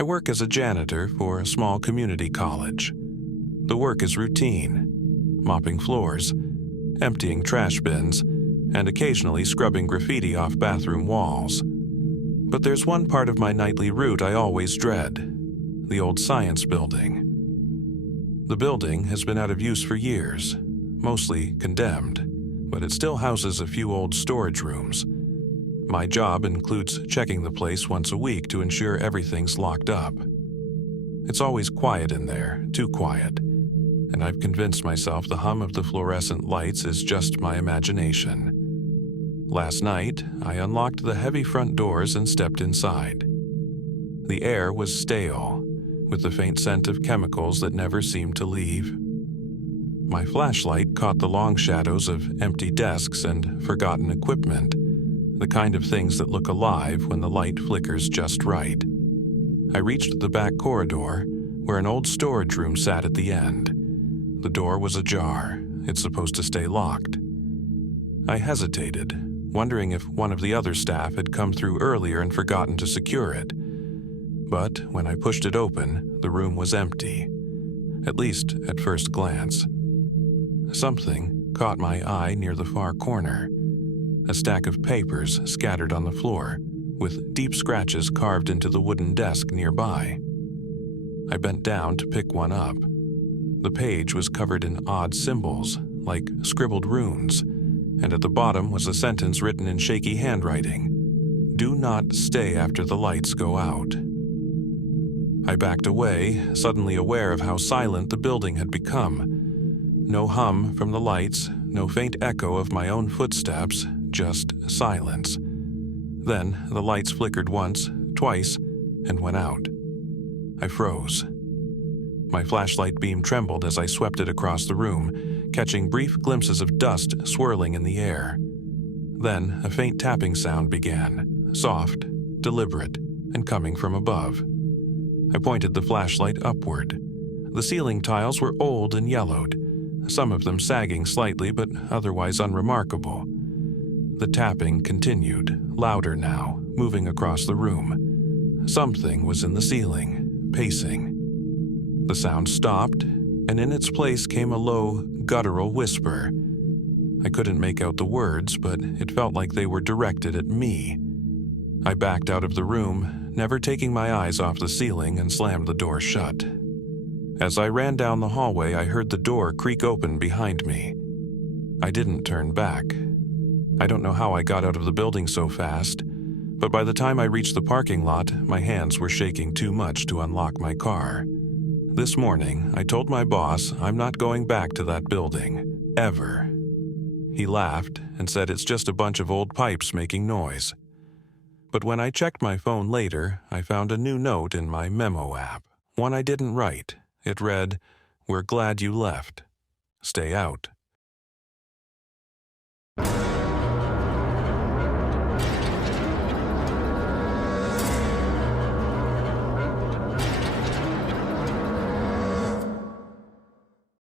I work as a janitor for a small community college. The work is routine, mopping floors, emptying trash bins, and occasionally scrubbing graffiti off bathroom walls. But there's one part of my nightly route I always dread: the old science building. The building has been out of use for years, mostly condemned, but it still houses a few old storage rooms. My job includes checking the place once a week to ensure everything's locked up. It's always quiet in there, too quiet, and I've convinced myself the hum of the fluorescent lights is just my imagination. Last night, I unlocked the heavy front doors and stepped inside. The air was stale, with the faint scent of chemicals that never seemed to leave. My flashlight caught the long shadows of empty desks and forgotten equipment, the kind of things that look alive when the light flickers just right. I reached the back corridor, where an old storage room sat at the end. The door was ajar. It's supposed to stay locked. I hesitated, wondering if one of the other staff had come through earlier and forgotten to secure it. But when I pushed it open, the room was empty, at least at first glance. Something caught my eye near the far corner: a stack of papers scattered on the floor, with deep scratches carved into the wooden desk nearby. I bent down to pick one up. The page was covered in odd symbols, like scribbled runes, and at the bottom was a sentence written in shaky handwriting: "Do not stay after the lights go out." I backed away, suddenly aware of how silent the building had become. No hum from the lights, no faint echo of my own footsteps, just silence. Then the lights flickered once, twice, and went out. I froze. My flashlight beam trembled as I swept it across the room, catching brief glimpses of dust swirling in the air. Then a faint tapping sound began, soft, deliberate, and coming from above. I pointed the flashlight upward. The ceiling tiles were old and yellowed, some of them sagging slightly but otherwise unremarkable. The tapping continued, louder now, moving across the room. Something was in the ceiling, pacing. The sound stopped, and in its place came a low, guttural whisper. I couldn't make out the words, but it felt like they were directed at me. I backed out of the room, never taking my eyes off the ceiling, and slammed the door shut. As I ran down the hallway, I heard the door creak open behind me. I didn't turn back. I don't know how I got out of the building so fast, but by the time I reached the parking lot, my hands were shaking too much to unlock my car. This morning, I told my boss I'm not going back to that building, ever. He laughed and said it's just a bunch of old pipes making noise. But when I checked my phone later, I found a new note in my memo app, one I didn't write. It read, "We're glad you left. Stay out."